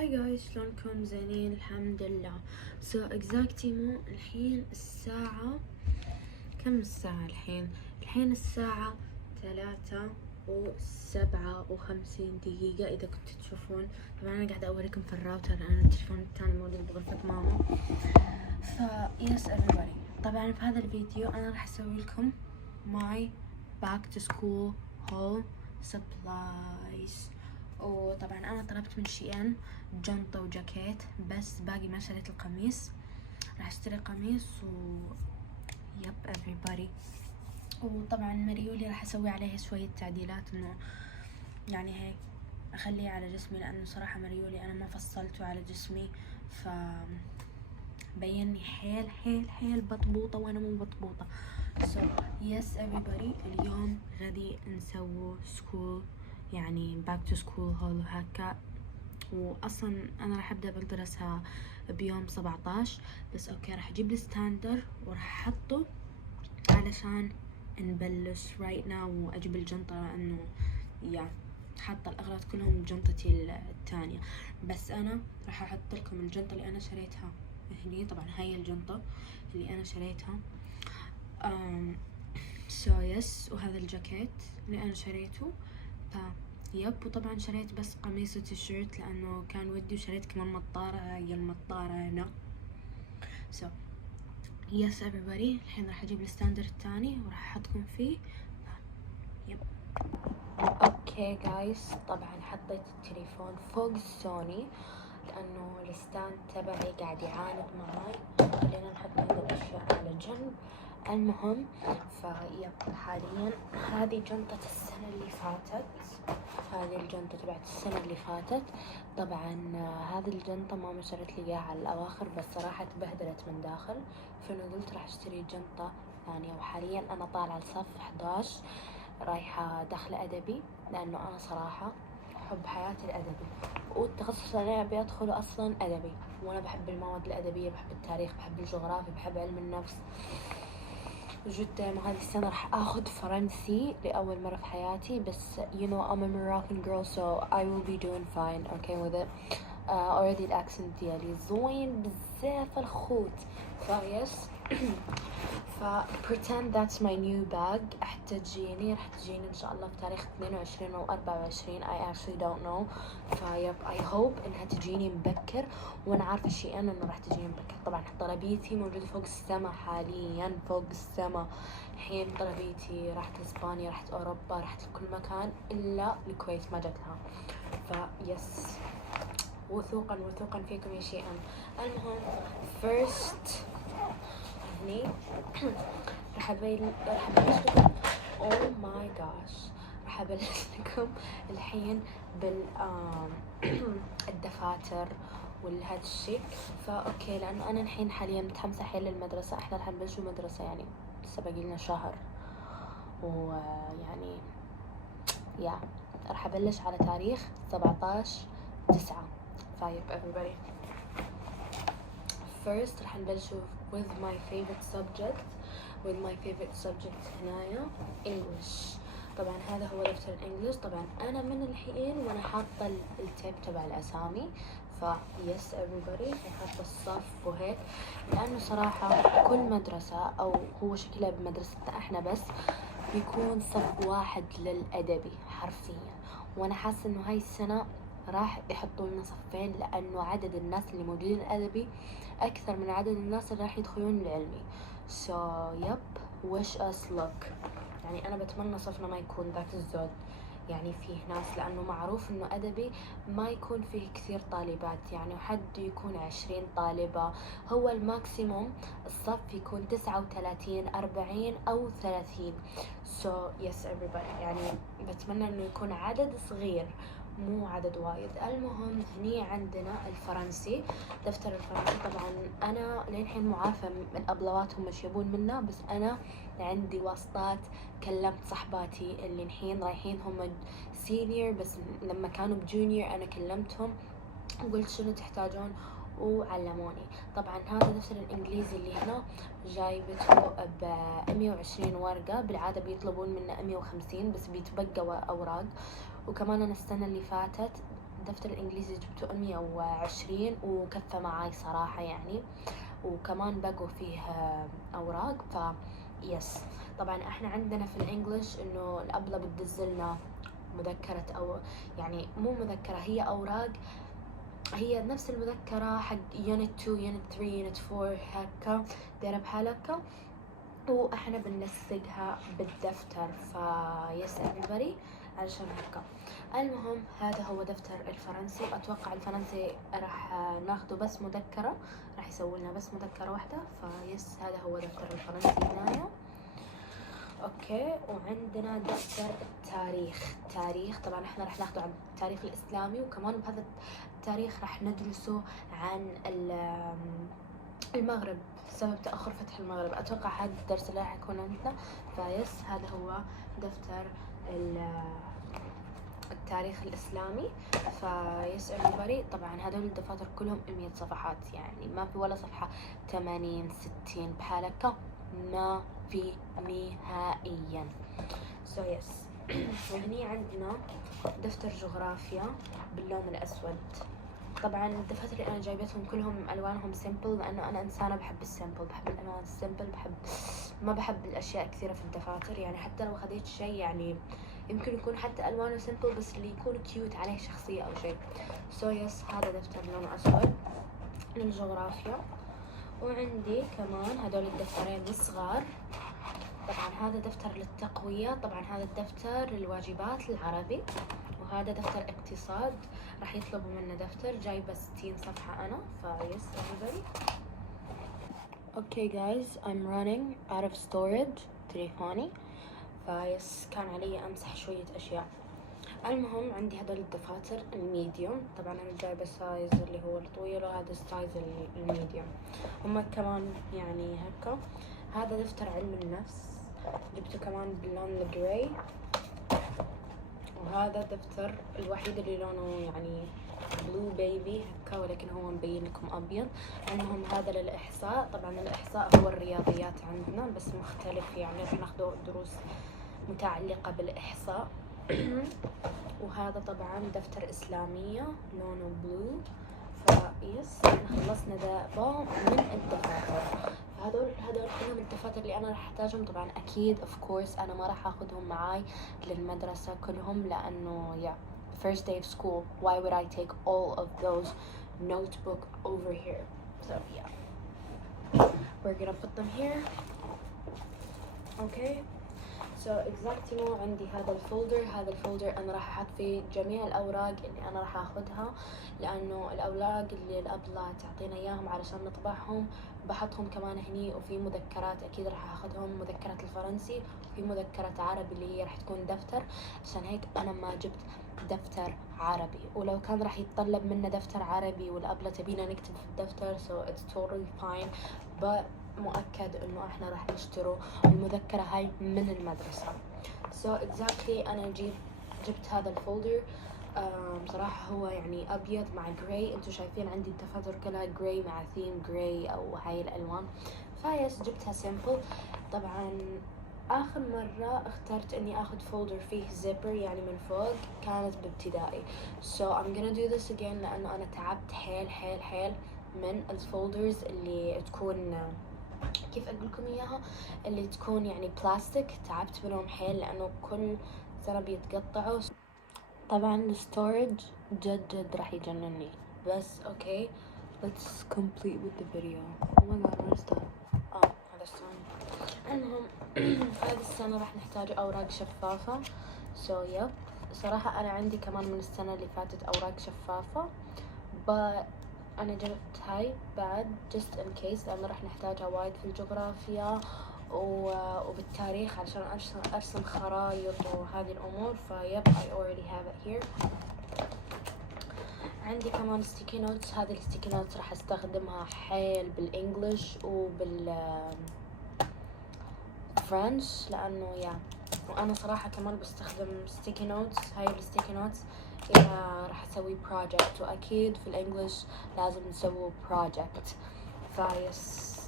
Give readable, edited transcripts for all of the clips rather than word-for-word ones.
هاي جايز، شلونكم؟ زينين الحمد لله. اكزاكتيمو الحين الساعة كم الساعة الحين الساعة 3:57 إذا كنتوا تشوفون. طبعا أنا قاعدة أوريكم في الراوتر، أنا التليفون الثاني موجود بغرفة ماما. يس everybody، طبعا في هذا الفيديو أنا راح أسوي لكم my back to school haul supplies. وطبعا أنا طلبت من شي جنطة وجاكيت، بس باقي ما شريت القميص. راح اشتري قميص يب everybody. وطبعا مريولي راح اسوي عليها شوية تعديلات، انه يعني هيك اخليه على جسمي، لانه صراحة مريولي انا ما فصلته على جسمي، ف بيني حيل حيل حيل بطبوطة وانا مو بطبوطة. yes everybody، اليوم غادي نسوي سكول، يعني back to school haul وهكا. واصلا انا راح ابدا بدرسها بيوم 17، بس اوكي راح اجيب الستاندر وراح احطه علشان نبلش right now. واجيب الجنطة لانه حاطة الاغراض كلهم بجنطتي الثانية، بس انا راح احط لكم الجنطة اللي انا شريتها هني. طبعا هاي الجنطة اللي انا شريتها yes، وهذا الجاكيت اللي انا شريته يب. وطبعا شريت بس قميص وتيشيرت لانه كان ودي، وشريت كمان مطارة، هاي المطارة هنا. yes everybody، الحين راح اجيب الستاندر الثاني وراح احطكم فيه. يب اوكي جايز، طبعا حطيت التليفون فوق السوني لانه الستاند تبعي قاعد يعاند معاي. خلينا نحط هذه الاشياء على جنب. المهم يب حاليا هذه جنطة السنة اللي فاتت، هذه الجنطة تبعت السنة اللي فاتت. طبعا هذه الجنطة ماما شرت لي اياها على الاواخر، بس صراحة تبهدلت من داخل، فنزلت راح اشتري جنطة ثانية. وحاليا انا طالعة لصف 11، رايحة داخلة ادبي، لانه انا صراحة حب حياتي الادبي، والتخصص اللي ابي ادخله اصلا ادبي، وانا بحب المواد الادبية، بحب التاريخ، بحب الجغرافيا، بحب علم النفس جدا. وهذه السنة راح اخذ فرنسي لأول مرة في حياتي، بس you know I'm a Moroccan girl so I will be doing fine okay with it. already الاكسنت ديالي زوين بزاف الخوت، فيس ف pretend that's my new bag. راح تجيني ان شاء الله في تاريخ 22 او 24، I actually don't know. فيب I hope انها تجيني مبكر، وانا عارفة شيء انه راح تجيني مبكر. طبعا طلبيتي موجودة فوق السما، حاليا فوق السما. الحين طلبيتي راحت اسبانيا، راحت اوروبا، راحت لكل مكان الا الكويت ما جتها. فيس وثوقا فيكم يا شيئا. المهم first هني راح ابلش لكم oh my gosh، راح ابلش لكم الحين بال الدفاتر والهذا الشيء. فاوكي لانه انا الحين حاليا متحمسه حيل للمدرسه، احنا راح نبلش مدرسه يعني لسه باقي لنا شهر، ويعني راح ابلش على تاريخ 17/9. طيب everybody first راح نبلش with my favorite subject هنايا English. طبعا هذا هو دفتر الانجليش. طبعا انا من الحين وانا حاطه التيب تبع الاسامي، yes everybody حاطه الصف وهيك، لانه صراحه كل مدرسه او هو شكلها بمدرستنا احنا بس بيكون صف واحد للادبي حرفيا، وانا حاسه انه هاي السنه راح يحطوا لنا صفين، لانه عدد الناس اللي موجودين الادبي اكثر من عدد الناس اللي راح يدخلون العلمي. يب wish us luck. يعني انا بتمنى صفنا ما يكون ذاك الزود، يعني فيه ناس، لانه معروف انه ادبي ما يكون فيه كثير طالبات، يعني حد يكون 20 طالبة، هو الماكسيموم الصف يكون 39 40 او 30. yes everybody، يعني بتمنى انه يكون عدد صغير مو عدد وايد. المهم هني عندنا الفرنسي، دفتر الفرنسي. طبعا انا للحين مو عارفه الابلوات هم ايش يبون منا، بس انا عندي واسطات، كلمت صحباتي اللي الحين رايحين هم سينيور، بس لما كانوا بجونيور انا كلمتهم وقلت شنو تحتاجون وعلموني. طبعا هذا دفتر الانجليزي اللي هنا جايبته ب 120 ورقة، بالعادة بيطلبون منا 150 بس بيتبقى اوراق. وكمان انا السنة اللي فاتت الدفتر الإنجليزي جبته 120 وكفى معاي صراحة يعني، وكمان بقوا فيه أوراق. يس طبعا احنا عندنا في الانجليش انه الابلة بتدزلنا مذكرة، او يعني مو مذكرة، هي اوراق، هي نفس المذكرة حق يونت 2 يونت 3 يونت 4 هكا دايرة بحالك، واحنا بننسقها بالدفتر. يس everybody علشان هكا. المهم هذا هو دفتر الفرنسي، واتوقع الفرنسي راح ناخده بس مذكرة، راح يسوي لنا بس مذكرة واحدة. فيس هذا هو دفتر الفرنسي هنا. اوكي، وعندنا دفتر التاريخ طبعا احنا راح ناخده عن التاريخ الاسلامي، وكمان بهذا التاريخ راح ندرسه عن المغرب، سبب تأخر فتح المغرب. اتوقع هذا الدرس اللي راح يكون عندنا. فيس هذا هو دفتر التاريخ الإسلامي. فيس everybody طبعا هذول الدفاتر كلهم 100 صفحات، يعني ما في ولا صفحة 80 60 بحالك، ما في نهائيا. yes وهني عندنا دفتر جغرافيا باللون الأسود. طبعا الدفاتر اللي أنا جايبتهم كلهم ألوانهم سيمبل، لأنه أنا إنسانة بحب السيمبل، بحب الألوان السيمبل، ما بحب الأشياء كثيرة في الدفاتر. يعني حتى لو خذيت شيء يعني يمكن يكون حتى ألوانه سيمبل بس اللي يكون كيوت عليه شخصية أو شيء. yes هذا دفتر لونه أسود للجغرافيا. وعندي كمان هدول الدفترين الصغار. طبعا هذا دفتر للتقوية، طبعا هذا الدفتر للواجبات العربي، وهذا دفتر اقتصاد. راح يطلبوا منا دفتر جايبه 60 صفحة أنا. yes everybody. Okay guys, I'm running out of storage تليفوني. فيس كان علي أمسح شوية أشياء. المهم عندي هذول الدفاتر الميديوم، طبعا أنا جايبة سايز اللي هو الطويل، وهذا السايز الميديوم، هما كمان يعني هكا. هذا دفتر علم النفس، جبته كمان باللون الجراي. وهذا دفتر الوحيد اللي لونه يعني بلو بيبي هكا، ولكن هو مبين لكم أبيض. المهم هذا للإحصاء، طبعا الإحصاء هو الرياضيات عندنا بس مختلف، يعني راح ناخذ دروس متعلقة بالإحصاء. وهذا طبعا دفتر إسلامية لونه بلو. يس احنا خلصنا ذا من الدفاتر. هذول كلهم الدفاتر اللي انا راح احتاجهم. طبعا اكيد of course انا ما راح اخذهم معاي للمدرسة كلهم، لانه first day of school, why would I take all of those notebook over here? So we're gonna put them here. Okay, so exactly عندي هذا الفولدر أنا راح أحط فيه جميع الأوراق اللي أنا راح أخذها، لأنه الأوراق اللي الأبلة تعطينا إياهم علشان نطبعهم بحطهم كمان هني. وفي مذكرات أكيد راح أخذهم، مذكرة الفرنسي، وفي مذكرة عربي اللي هي راح تكون دفتر. عشان هيك أنا ما جبت دفتر عربي، ولو كان راح يتطلب منا دفتر عربي والأبلة تبينا نكتب في الدفتر so it's totally fine. but مؤكد انه احنا راح نشتروا المذكرة هاي من المدرسة. so exactly انا جبت هذا الفولدر. بصراحة هو يعني ابيض مع جراي، انتوا شايفين عندي الدفاتر كلها جراي مع ثيم جراي او هاي الالوان. فيس جبتها سيمبل. طبعا اخر مرة اخترت اني اخذ فولدر فيه زيبر يعني من فوق، كانت بابتدائي. so I'm gonna do this again لانه انا تعبت حيل من الفولدرز اللي تكون كيف اقول لكم اياها، اللي تكون يعني بلاستيك. تعبت منهم حيل لانه كل سنة بيتقطعوا. طبعا الستورج جد راح يجنني. بس اوكي let's complete with the video. oh my god where's that؟ هذا السنة. المهم هذه السنة راح نحتاج اوراق شفافة. so صراحة انا عندي كمان من السنة اللي فاتت اوراق شفافة، but أنا جبت هاي بعد just in case لأنه راح نحتاجها وايد في الجغرافيا وبالتاريخ علشان أرسم خرايط وهذه الأمور. I already have it here. عندي كمان sticky notes. هذه الsticky notes راح استخدمها حيل بالإنجليش وبالفرنش لأنه وأنا صراحة كمان بستخدم sticky notes. هاي الsticky notes إذا راح أسوي project، وأكيد في الإنجليش لازم نسوي project. فيس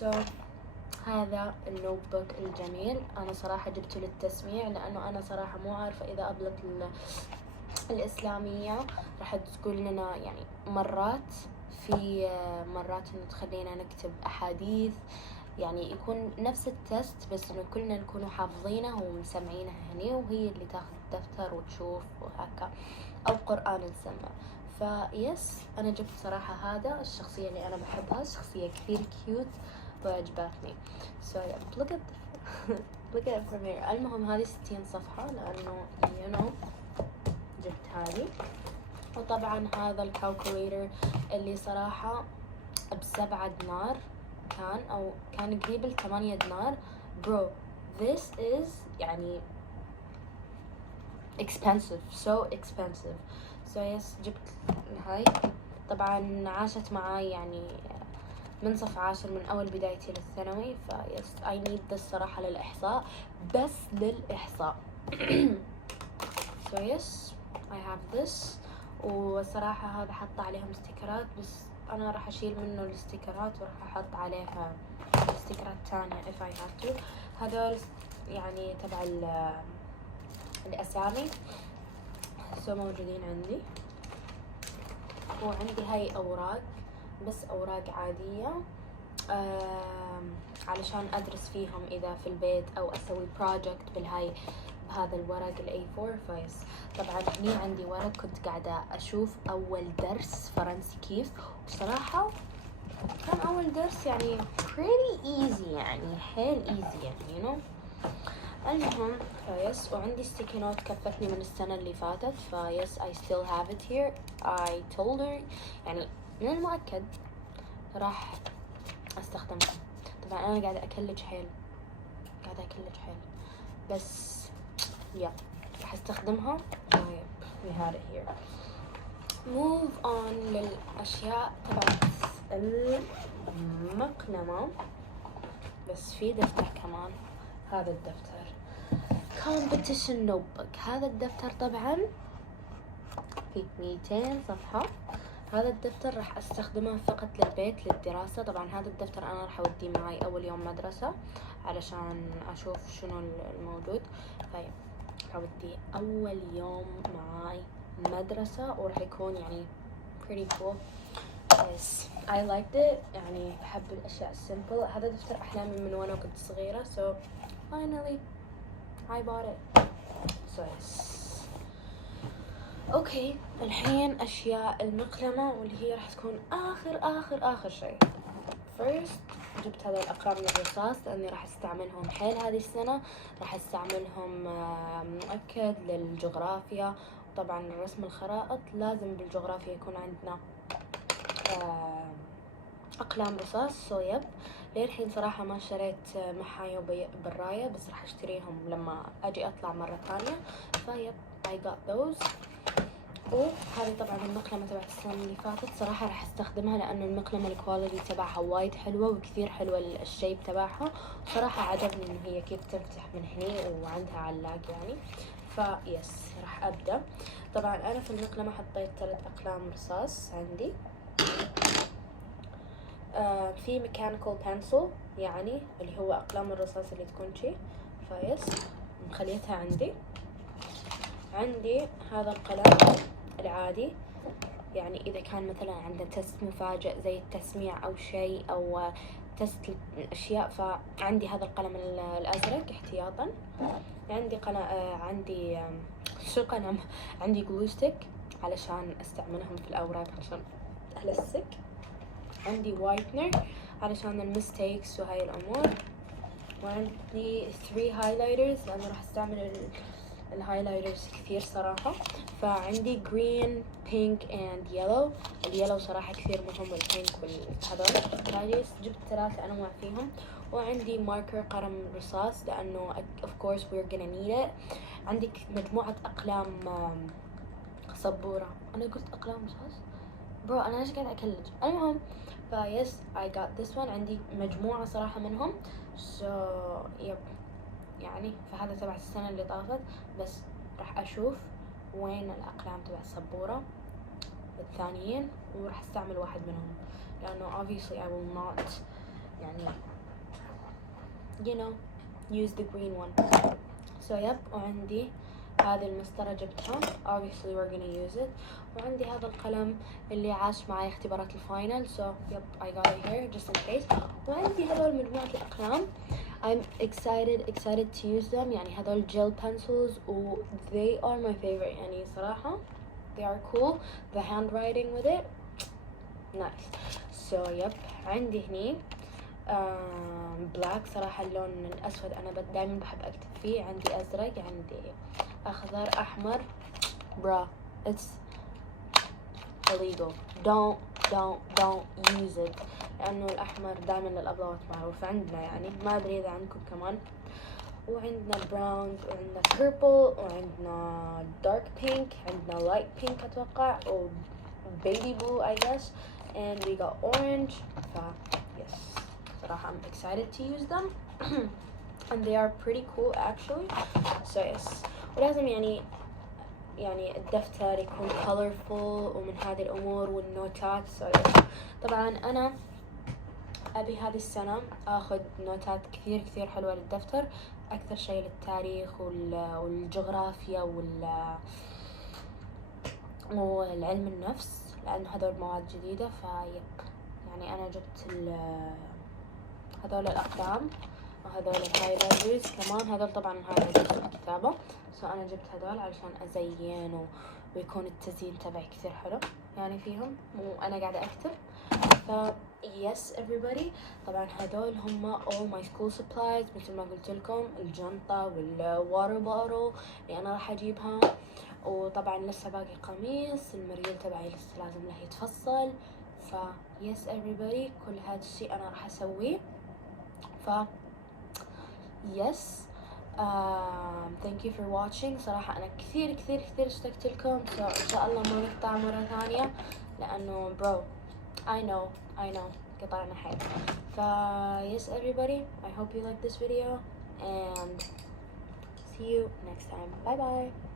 so هذا النوت بوك الجميل. أنا صراحة جبته للتسميع لأنه أنا صراحة مو عارفة إذا الإسلامية راح تقول لنا يعني مرات إنه تخلينا نكتب أحاديث، يعني يكون نفس التست بس إنه كلنا نكونوا حافظينه ومسمعينه هني، وهي اللي تاخذ الدفتر وتشوف وهكا، أو قرآن نسمع. فيس أنا جبت صراحة هذا الشخصية اللي أنا بحبها، شخصية كثير كيوت وعجبتني. so yeah, look at look at it from here. المهم هذه 60 صفحة لأنه you know جبت هذه. وطبعا هذا الكالكوليتر اللي صراحة ب7 دينار كان قريب ل8 دينار. bro this is يعني expensive, so expensive. so yes جبت هاي. طبعا عاشت معاي يعني من صف 10 من أول بدايتي للثانوي. فيس I need this صراحة للإحصاء، بس للإحصاء. so yes I have this. وصراحة هذا حط عليهم ستيكرات، بس أنا راح أشيل منه الستيكرات وراح أحط عليها ستيكرات تانية if I have to. هذول يعني تبع الأسامي so موجودين عندي. وعندي هاي أوراق، بس أوراق عادية علشان أدرس فيهم إذا في البيت أو أسوي project بهذا الورق A4 فايس. طبعا هني عندي ورق كنت قاعدة أشوف أول درس فرنسي كيف، وصراحة كان أول درس يعني pretty easy، يعني حيل easy يعني you know. المهم فيس، وعندي sticky note كفتني من السنة اللي فاتت. فيس I still have it here. I told her يعني من المؤكد راح أستخدمها. طبعا أنا قاعدة أكلج حيل بس راح أستخدمها. we had it here. move on للأشياء تبعت المقلمة. بس في دفتر كمان، هذا الدفتر competition notebook. هذا الدفتر طبعا في 200 صفحة. هذا الدفتر راح استخدمه فقط للبيت للدراسة. طبعا هذا الدفتر انا راح اوديه معي اول يوم مدرسة علشان اشوف شنو الموجود. راح اوديه اول يوم معي مدرسة، وراح يكون يعني pretty cool. yes I liked it. يعني بحب الاشياء السيمبل. هذا دفتر احلامي من وانا كنت صغيرة so finally I bought it. so yes اوكي الحين اشياء المقلمة، واللي هي راح تكون اخر شيء. first جبت هذا الاقلام الرصاص لاني راح استعملهم حيل هذه السنة. راح استعملهم مؤكد للجغرافيا. طبعا رسم الخرائط لازم بالجغرافيا يكون عندنا اقلام رصاص. يب للحين صراحة ما شريت محاية وبراية، بس راح اشتريهم لما اجي اطلع مرة ثانية. فيب I got those. وهذه طبعا المقلمة تبعت السنة اللي فاتت. صراحة راح استخدمها لأنه المقلمة الكواليتي تبعها وايد حلوة وكثير حلوة الشيب تبعها. صراحة عجبني إنه هي كيف تفتح من هني وعندها علاق يعني. فيس راح أبدأ. طبعا أنا في المقلمة حطيت 3 أقلام رصاص عندي. في ميكانيكال بنسل يعني اللي هو أقلام الرصاص اللي تكون شي. فيس مخليتها عندي هذا القلم العادي، يعني إذا كان مثلا عندنا تست مفاجئ زي التسميع أو شيء أو تست الأشياء، فعندي هذا القلم الأزرق احتياطا. عندي قلم عندي جلو ستيك علشان استعملهم في الأوراق عشان ألصق. عندي وايتنر علشان المستيكس وهاي الأمور. وعندي 3 هايلايترز لأنه راح استعمل الهايلايترز كثير صراحة. فعندي جرين بينك اند يلو. اليلو صراحة كثير مهم، والبينك والهذول. جبت 3 أنواع فيهم. وعندي ماركر قلم رصاص لأنه of course we're gonna need it. عندي مجموعة أقلام سبورة. أنا قلت أقلام رصاص برو، أنا ليش قاعدة أكلج؟ المهم فيس I got this one. عندي مجموعة صراحة منهم so yep يعني. فهذا تبع السنة اللي طافت، بس راح أشوف وين الأقلام تبع السبورة الثانيين وراح استعمل واحد منهم لأنه obviously I will not يعني you know use the green one. so yep. وعندي هذه المسطرة جبتها obviously we're gonna use it. وعندي هذا القلم اللي عاش معي اختبارات الفاينل so yep I got it here just in case. وعندي هذول مجموعة الأقلام I'm excited to use them. يعني هذول gel pencils و they are my favorite. يعني صراحة they are cool. The handwriting with it nice. So yep عندي هني بلاك. صراحة اللون الأسود أنا دايما بحب أكتب فيه. عندي أزرق، عندي أخضر، أحمر. bruh it's illegal. don't use it لأنه الأحمر دايما للأبلات معروف عندنا، يعني ما أدري إذا عندكم كمان. وعندنا براونز وعندنا purple وعندنا dark pink، عندنا light pink أتوقع و baby blue I guess, and we got orange. yes صراحة I'm excited to use them and they are pretty cool actually. so yes ولازم يعني الدفتر يكون colorful ومن هذه الأمور والنوتات. so yes. طبعا أنا أبي هذه السنة أخذ نوتات كثير حلوة للدفتر، أكثر شيء للتاريخ والجغرافيا والعلم النفس لأن هذول مواد جديدة. فيب يعني أنا جبت هذول الأقلام وهذول الهايلايترز كمان. هذول طبعا الهايلايترز الكتابة أنا جبت هذول علشان أزين ويكون التزيين تبعي كثير حلو يعني فيهم وأنا قاعدة أكتب. yes everybody طبعا هذول هم all my school supplies مثل ما قلت لكم، الجنطة والwater bottle اللي أنا راح أجيبها. وطبعا لسه باقي قميص، المريول تبعي لسه لازم له يتفصل. yes everybody كل هذا الشيء أنا راح أسويه. yes thank you for watching. صراحة أنا كثير اشتقت لكم. إن شاء الله ما نقطع مرة ثانية لأنه bro I know قطعنا حيل. yes everybody I hope you like this video and see you next time. bye.